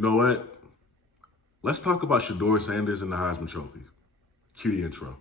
You know what? Let's talk about Sheduer Sanders and the Heisman Trophy. Cue the intro.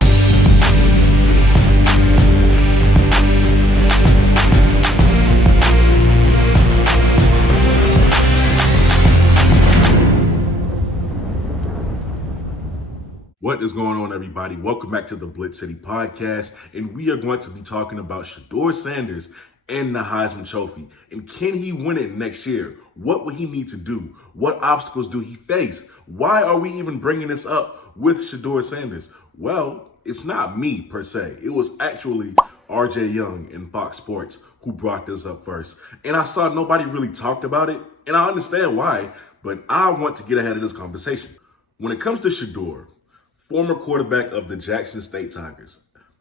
What is going on, everybody? Welcome back to the BlitzCity Podcast, and we are going to be talking about Sheduer Sanders and the Heisman Trophy. And can he win it next year? What will he need to do? What obstacles do he face? Why are we even bringing this up with Sheduer Sanders? Well, it's not me per se. It was actually RJ Young and Fox Sports who brought this up first. And I saw nobody really talked about it, and I understand why, but I want to get ahead of this conversation. When it comes to Sheduer, former quarterback of the Jackson State Tigers,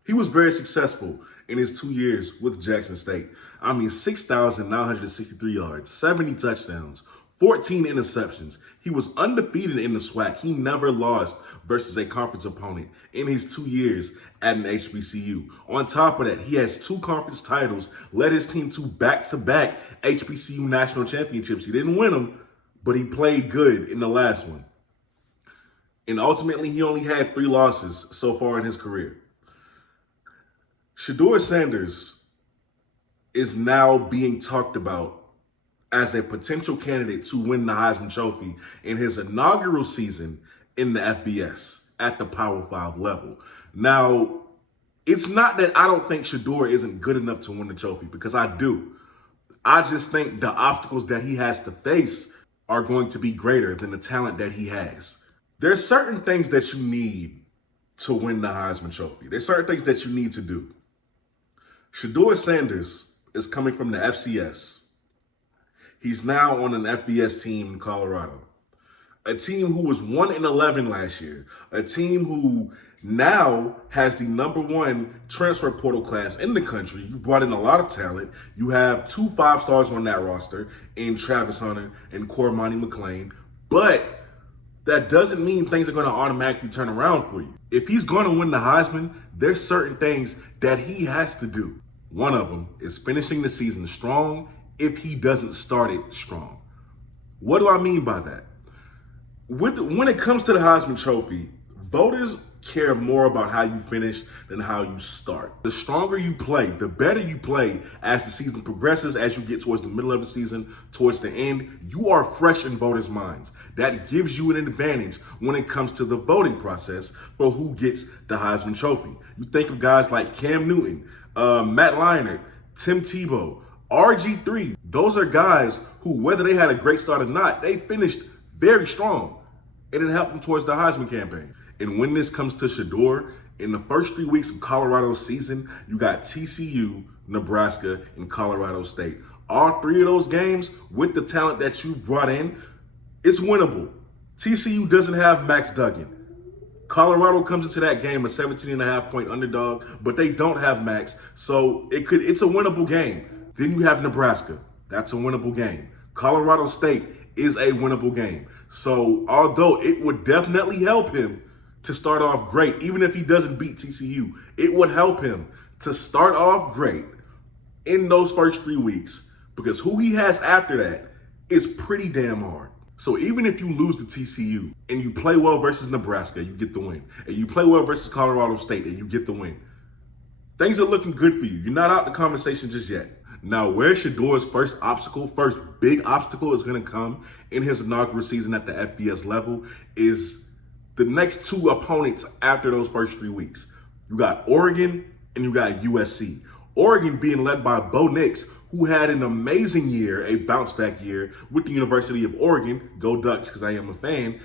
he was very successful in his 2 years with Jackson State. 6,963 yards, 70 touchdowns, 14 interceptions. He was undefeated in the SWAC. He never lost versus a conference opponent in his 2 years at an HBCU. On top of that, he has 2 conference titles, led his team to back-to-back HBCU national championships. He didn't win them, but he played good in the last one. And ultimately, he only had 3 losses so far in his career. Sheduer Sanders is now being talked about as a potential candidate to win the Heisman Trophy in his inaugural season in the FBS at the Power 5 level. Now, it's not that I don't think Sheduer isn't good enough to win the trophy, because I do. I just think the obstacles that he has to face are going to be greater than the talent that he has. There's certain things that you need to win the Heisman Trophy. There's certain things that you need to do. Sheduer Sanders is coming from the FCS. He's now on an FBS team in Colorado. A team who was 1-11 last year. A team who now has the #1 transfer portal class in the country. You brought in a lot of talent. You have 2 5-stars on that roster in Travis Hunter and Cormani McClain. But that doesn't mean things are going to automatically turn around for you. If he's going to win the Heisman, there's certain things that he has to do. One of them is finishing the season strong if he doesn't start it strong. What do I mean by that? When it comes to the Heisman Trophy, voters care more about how you finish than how you start. The stronger you play, the better you play as the season progresses, as you get towards the middle of the season, towards the end, you are fresh in voters' minds. That gives you an advantage when it comes to the voting process for who gets the Heisman Trophy. You think of guys like Cam Newton, Matt Leinart, Tim Tebow, RG3. Those are guys who, whether they had a great start or not, they finished very strong, and it helped them towards the Heisman campaign. And when this comes to Sheduer, in the first 3 weeks of Colorado's season, you got TCU, Nebraska, and Colorado State. All 3 of those games, with the talent that you brought in, it's winnable. TCU doesn't have Max Duggan. Colorado comes into that game a 17.5-point underdog, but they don't have Max, so it's a winnable game. Then you have Nebraska. That's a winnable game. Colorado State is a winnable game. So although it would definitely help him to start off great, even if he doesn't beat TCU, it would help him to start off great in those first 3 weeks, because who he has after that is pretty damn hard. So even if you lose to TCU and you play well versus Nebraska, you get the win. And you play well versus Colorado State and you get the win. Things are looking good for you. You're not out the conversation just yet. Now, where Sheduer's first big obstacle is going to come in his inaugural season at the FBS level is the next 2 opponents after those first 3 weeks. You got Oregon and you got USC. Oregon being led by Bo Nix, who had an amazing year, a bounce-back year with the University of Oregon. Go Ducks, because I am a fan.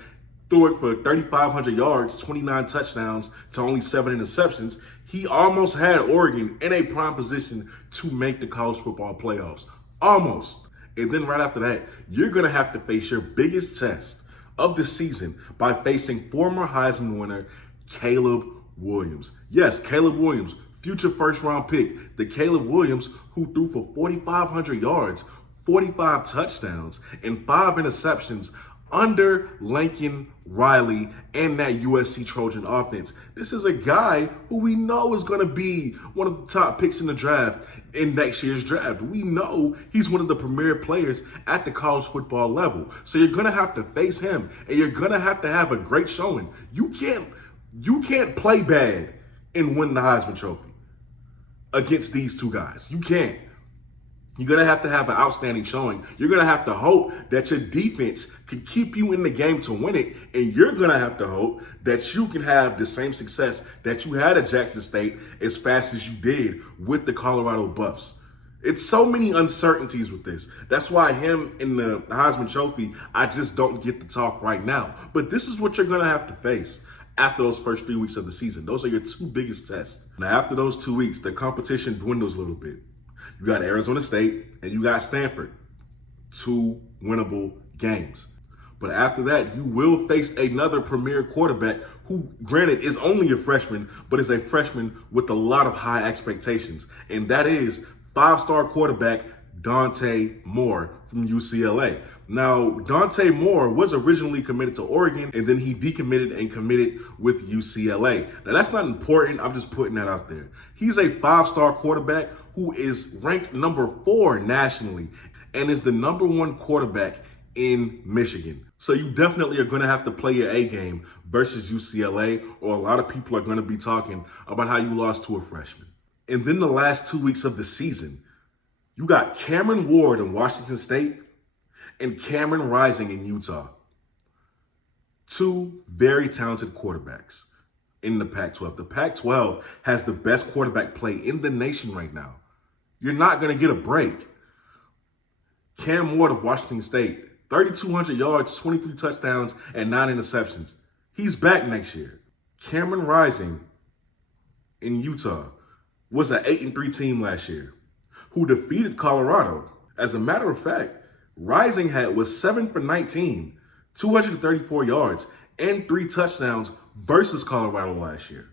Threw it for 3,500 yards, 29 touchdowns to only 7 interceptions. He almost had Oregon in a prime position to make the college football playoffs. Almost. And then right after that, you're going to have to face your biggest test of the season by facing former Heisman winner Caleb Williams. Yes, Caleb Williams, future first-round pick. The Caleb Williams who threw for 4,500 yards, 45 touchdowns, and 5 interceptions under Lincoln Riley and that USC Trojan offense. This is a guy who we know is going to be one of the top picks in the draft in next year's draft. We know he's one of the premier players at the college football level. So you're going to have to face him, and you're going to have a great showing. You can't play bad and win the Heisman Trophy against these two guys. You can't. You're going to have an outstanding showing. You're going to have to hope that your defense can keep you in the game to win it. And you're going to have to hope that you can have the same success that you had at Jackson State as fast as you did with the Colorado Buffs. It's so many uncertainties with this. That's why him in the Heisman Trophy, I just don't get the talk right now. But this is what you're going to have to face after those first 3 weeks of the season. Those are your two biggest tests. Now, after those 2 weeks, the competition dwindles a little bit. You got Arizona State and you got Stanford. 2 winnable games. But after that, you will face another premier quarterback who, granted, is only a freshman, but is a freshman with a lot of high expectations. And that is 5-star quarterback Dante Moore from UCLA. Now, Dante Moore was originally committed to Oregon, and then he decommitted and committed with UCLA. Now, that's not important. I'm just putting that out there. He's a 5-star quarterback who is ranked number 4 nationally and is the number 1 quarterback in Michigan. So you definitely are going to have to play your A game versus UCLA, or a lot of people are going to be talking about how you lost to a freshman. And then the last 2 weeks of the season, you got Cameron Ward in Washington State and Cameron Rising in Utah. 2 very talented quarterbacks in the Pac-12. The Pac-12 has the best quarterback play in the nation right now. You're not going to get a break. Cam Ward of Washington State, 3,200 yards, 23 touchdowns, and 9 interceptions. He's back next year. Cameron Rising in Utah was an 8-3 team last year who defeated Colorado. As a matter of fact, Rising was 7 for 19, 234 yards, and 3 touchdowns versus Colorado last year.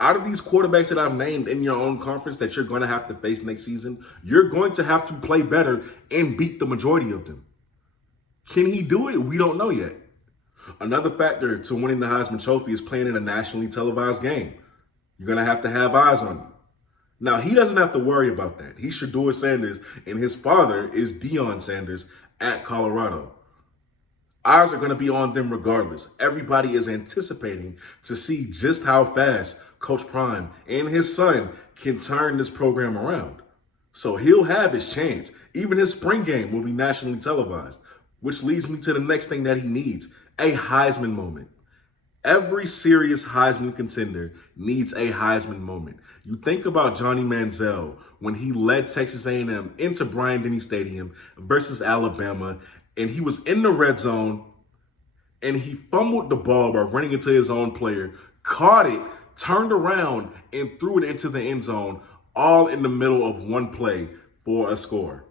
Out of these quarterbacks that I've named in your own conference that you're going to have to face next season, you're going to have to play better and beat the majority of them. Can he do it? We don't know yet. Another factor to winning the Heisman Trophy is playing in a nationally televised game. You're going to have eyes on him. Now, he doesn't have to worry about that. He's Sheduer Sanders, and his father is Deion Sanders at Colorado. Eyes are going to be on them regardless. Everybody is anticipating to see just how fast Coach Prime and his son can turn this program around. So he'll have his chance. Even his spring game will be nationally televised, which leads me to the next thing that he needs, a Heisman moment. Every serious Heisman contender needs a Heisman moment. You think about Johnny Manziel when he led Texas A&M into Bryant-Denny Stadium versus Alabama, and he was in the red zone, and he fumbled the ball by running into his own player, caught it, turned around, and threw it into the end zone, all in the middle of one play for a score.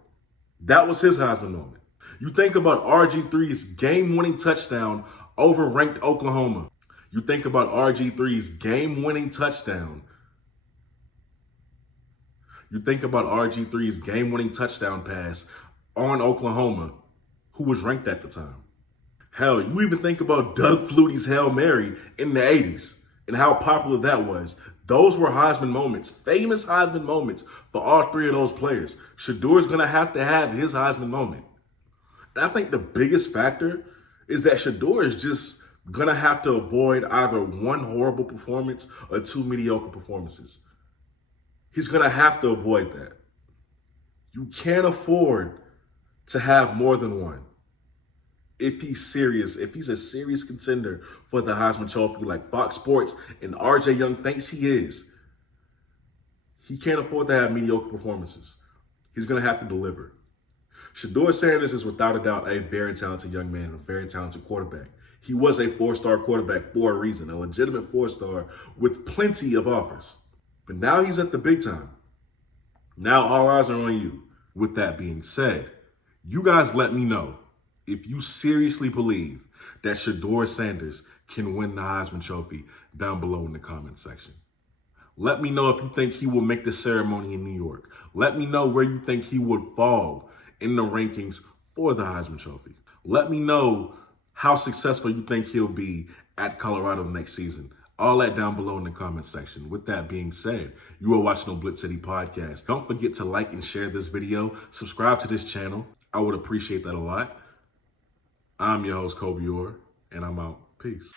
That was his Heisman moment. You think about RG3's game-winning touchdown over ranked Oklahoma. You think about RG3's game-winning touchdown. You think about RG3's game-winning touchdown pass on Oklahoma, who was ranked at the time. Hell, you even think about Doug Flutie's Hail Mary in the 80s and how popular that was. Those were Heisman moments, famous Heisman moments for all 3 of those players. Sheduer's going to have his Heisman moment. And I think the biggest factor is that Sheduer is just going to have to avoid either 1 horrible performance or 2 mediocre performances. He's going to have to avoid that. You can't afford to have more than 1. If he's serious, if he's a serious contender for the Heisman Trophy like Fox Sports and RJ Young thinks he is, he can't afford to have mediocre performances. He's going to have to deliver. Sheduer Sanders is without a doubt a very talented young man, a very talented quarterback. He was a 4-star quarterback for a reason, a legitimate 4-star with plenty of offers. But now he's at the big time. Now all eyes are on you. With that being said, you guys let me know if you seriously believe that Sheduer Sanders can win the Heisman Trophy down below in the comment section. Let me know if you think he will make the ceremony in New York. Let me know where you think he would fall in the rankings for the Heisman Trophy. Let me know how successful you think he'll be at Colorado next season. All that down below in the comment section. With that being said, you are watching the BlitzCity Podcast. Don't forget to like and share this video. Subscribe to this channel. I would appreciate that a lot. I'm your host, Sheduer, and I'm out. Peace.